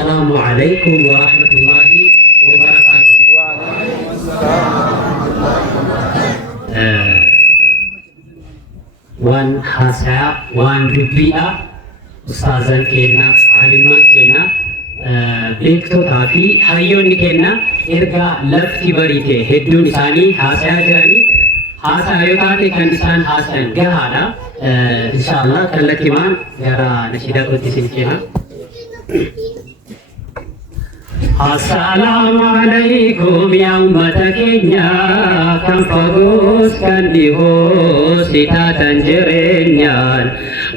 والسلام عليكم ورحمة الله وبركاته. وعليكم السلام ورحمة الله وبركاته. وان حاسع وان دبيئة أستاذن كنا عالمان كنا بيكتو تافي حيون كنا إرجع لفتي بريته هدون إساني حاسع جراني حاسع يوتاتي كان إسان حاسع جهادا إن شاء الله كالتمان جرا نشيدا قدسين كنا. السلام عليكم يا أمة كينيا كم فغوس كان ديهوس تاتن جرينيان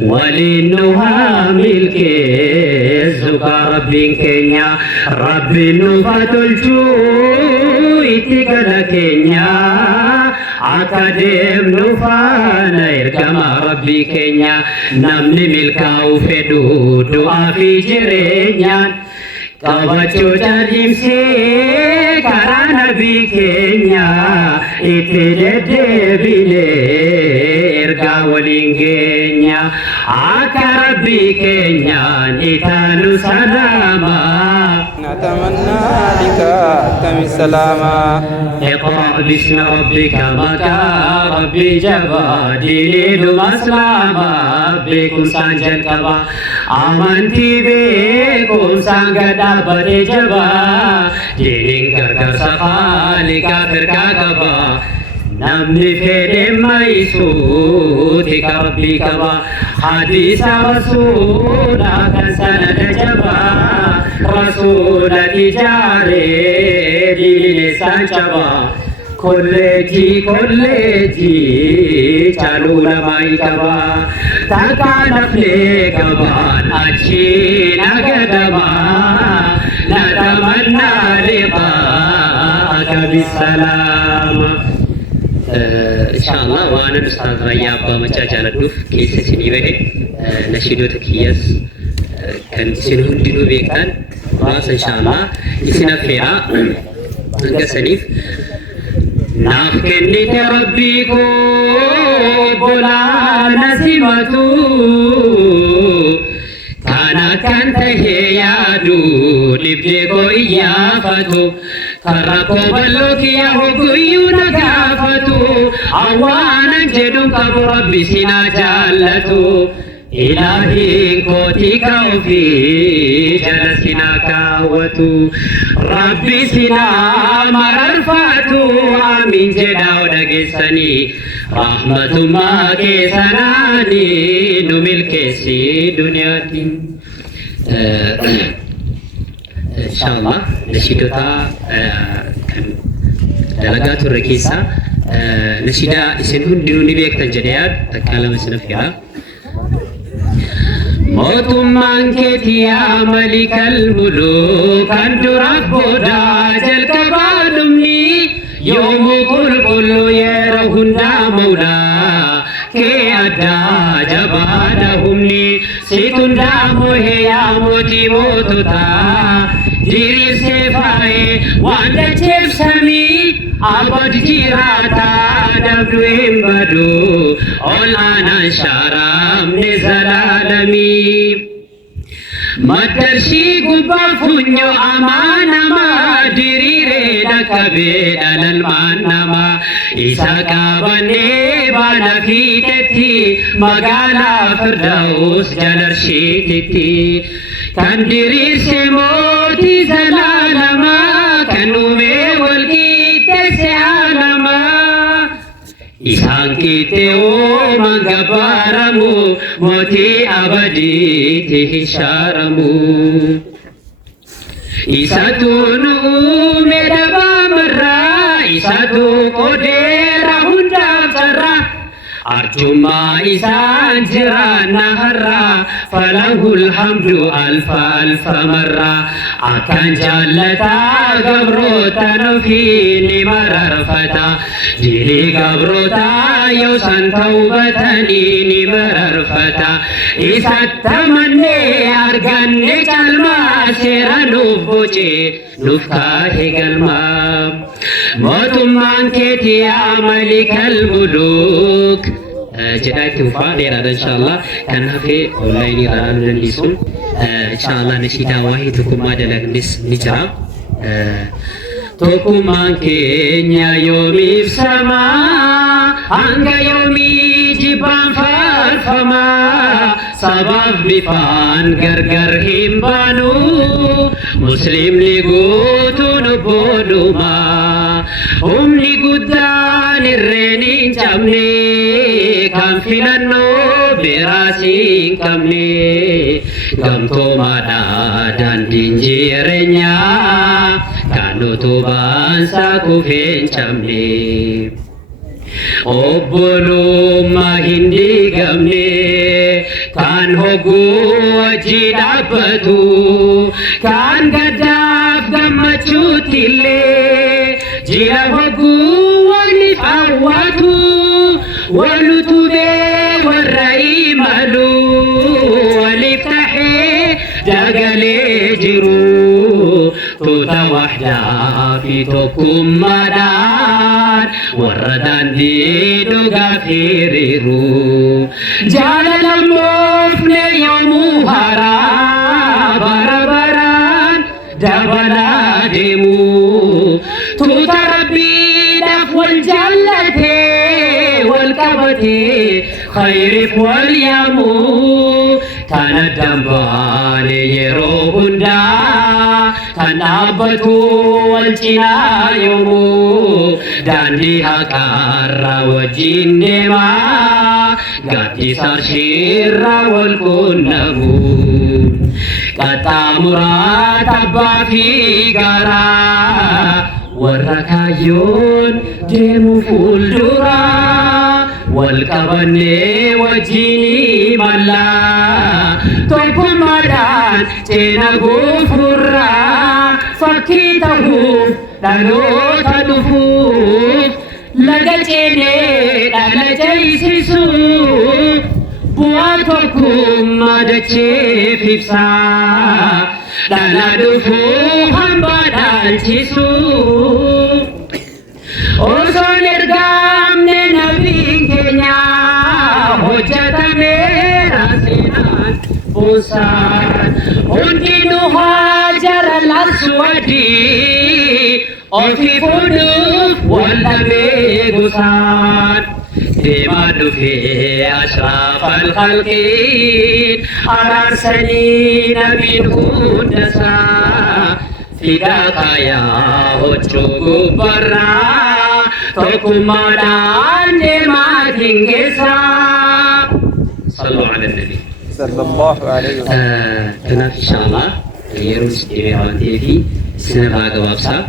ولنها ملكي زكا ربي كينيا ربي نفات الجو اتقنا كينيا أكاديم نفانا إركما ربي كينيا نمني ملكاو فدو دعا في جرينيان Kabacho jadimse karana bikenya itede bile erga walingenya akara bikenya itanu salama نتمنى لك أتم السلامة. اقرأ باسم ربك بكى ربي جبا دليل مسلما بكم سانجل كبا آمنتي بكم سانجدا بدي جبا دلين كركر سخالي كافر كاكبا نمني فيدي ميسوتي كربي كبا حديث رسولا كان سند جبا رسول تجاري لسان شبا كلتي شالونا ماي كبا تاكا نفلي كبان أجينا قدما نتمنى لقاءك بالسلام. إن شاء الله وأنا أستاذ رياب مجاجانا دوف كيس سنيبه نشيدو تكيس kan isin hundinuu beektan baasa inshallah isin affeera hanga saniif naaf kennite rabbii koo bolaana simatu kan akkan tahee yaadu dhibdee koo iyyaafatu kan rakkoo bal'oo kiyya hogguyyuu na gaafatu awwaanan jedhu qabu rabbi sinaa jaallatu. إلهي كوتيك وفي جلسنا كاوتو ربي سنا مررفاتو آمين جدا ودقسني رحمة ما كيسناني نمل كيسي دنياتي إن شاء الله نشيدوتا كان دلقاتو الركيسة نشيدا إسنهن دوني بيك تنجديات تكالم سنفيها mootummaan keetii yaa malikal muluk kan dura booda jalqabaa dhumni yoomuu qulqulluu yeroo hundaa mawlaa kee addaa jabaadha humni situ hundaa moohee yaa mootii moototaa diriirsee faayee waan dacheef samii abad jiraataa dabdu hin badu ol aanaan shaaramne zalaalamii maddarshii gubbaa funyo amaanamaa diriiree dhaqqabee dhalalmaan namaa isa qabannee baana fiixetti magaalaa firdaus jalarshiititti kan diriirse mootii zalaalamaa kan uumee walqixxeesse aalamaa isaan kiitte uuman gabbaaramu mootii abadiitti hin shaaramu isatu nu uume dabaamarraa isatu qodeera hundaaf sarraa arjummaa isaan jiraanna harraa falahul hamdu alfa alfa marraa akkan jaallataa gabroota nufii ni mararfata dilii gabrootaa yoo san tawbatanii ni mararfata isatti amannee arganne calmaa seera nuuf boce nuuf kaa'e galmaa mootummaan keetii yaa malikal muluk jedhaa itti fufaa dheeraadha inshallah kan hafe onlaayinii irraa nu dandeessuun inshallah nashida wahid kuma dalagnis nijra Tokuman keenya yoomif sama hanga yoomii jibbaan faarfama sabab bifaan gargar hin baanu muslimni guutuun obboodhuma humni guddaan irreen hin cabne kan filannoo biraas hin qabne gamtoomaadha daandiin jireenyaa kan utubaan saakufeen cabne obbolummaa hin diigamne kan hogguu wajjii dhaabbatu kan gaddaaf gammachuutti illee jira hogguu waliif hawwatu wal utubee warra imalu waliif tahee dagalee jiru tuuta wahdaa fi tokkummaadhaan warra daandii dhugaaf hiriiru jaalala moofne yoomuu haraa bara baraan dabalaa deemu tuuta rabbiidhaaf wal jaallatee wal qabatee khayriif wal yaamu kan addaan baane yeroo hundaa kan dhaabbatu wal cinaa yoomuu daandii haqaarra wajjin deemaa gaaddisa arshiirra wal quunnamu qaxxaamuraa tabbaa fi garaa warra kaayyoon deemu fuulduraa wal qabannee wajjin imallaa tokkummaadhaan ceena guufurraa fakkii ta'uuf dhaloota dhufuuf laga ceenee dhala ceesisuuf bu'aa tokkummaa dacheef ibsaa dhala dhufuu hambaa dhaalchisuuf osoon ergamne nabiin keenya hojjetameera seenaan boonsaan hundinuu haajara laswadii ofii fuudhuuf waldhabee gosaan deemaa dhufee ashraafal khalqiin araarsanii nabiin hundasaa fidaa kaayaa hoccuu gubbarraa tokkummaadhaan deemaa dingeessaa sallu ala nabi sallallahu alaihi wasallam kanaaf inshallah yeroo istimeeyaa waan ta'eef sinirraa gabaabsaa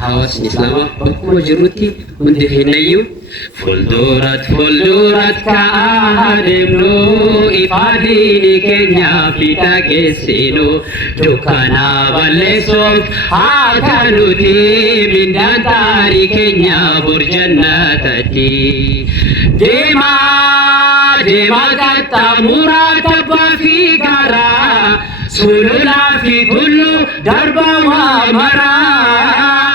hawaasni islaamaa bakkuma jirutti hundi keenyayyuu fuuldurat ka'aa deemnu ifaa diini keenya fidaa geessinu dukkanaa balleessuuf haa nuti mindaan gaarii keenya bor jannatatti deemaa qaxxaamuraa tabbaa fi garaa sululaa fi tulluu darbaa waa maraa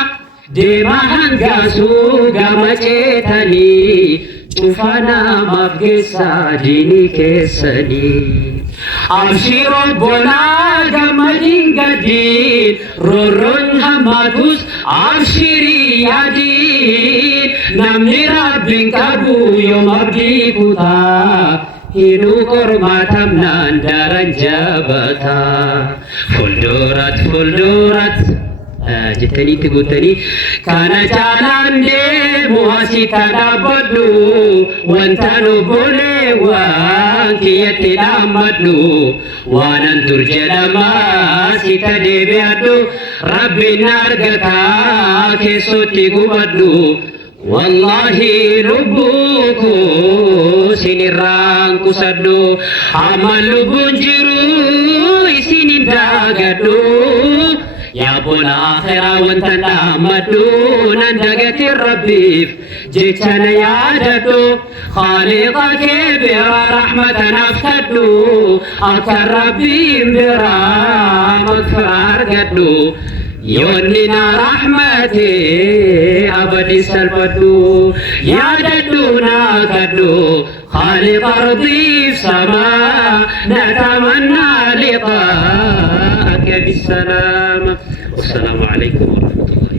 deemaa hangaasuu gama ceetanii cufaa namaaf geessaa diinii keessanii abshiroo bonaa gammadiin gaddiin roorroon hammaatus abshirii yaadiin namni rabbiin qabu yoom abdii kutaa hinuu qormaatamnaan daran jabataa fuuldurat jettaniitti guutanii kana caalaan deemu asii dhaabbadhu wanta nu boleewwan kiyyatti dhaammadhu waanan dur jedhamaa sita deebi'adhu rabbiin argataa keessotti gubadhu wallahi lubbuuku sinirraan kusadhu amma lubbuun jiru isinin daagadhu yaa bola akhiraa wanta dhaammadhu nan dagati rabbiif jechana yaadadhu khaaliqa kee biraa rahmatan afkadhu akka rabbiin biraa magfira argadhu يوننا رحمتي أبدي سلبتو يا جدونا كدو خالق أرضي سماء نتمنى لقاءك بالسلام والسلام عليكم ورحمة الله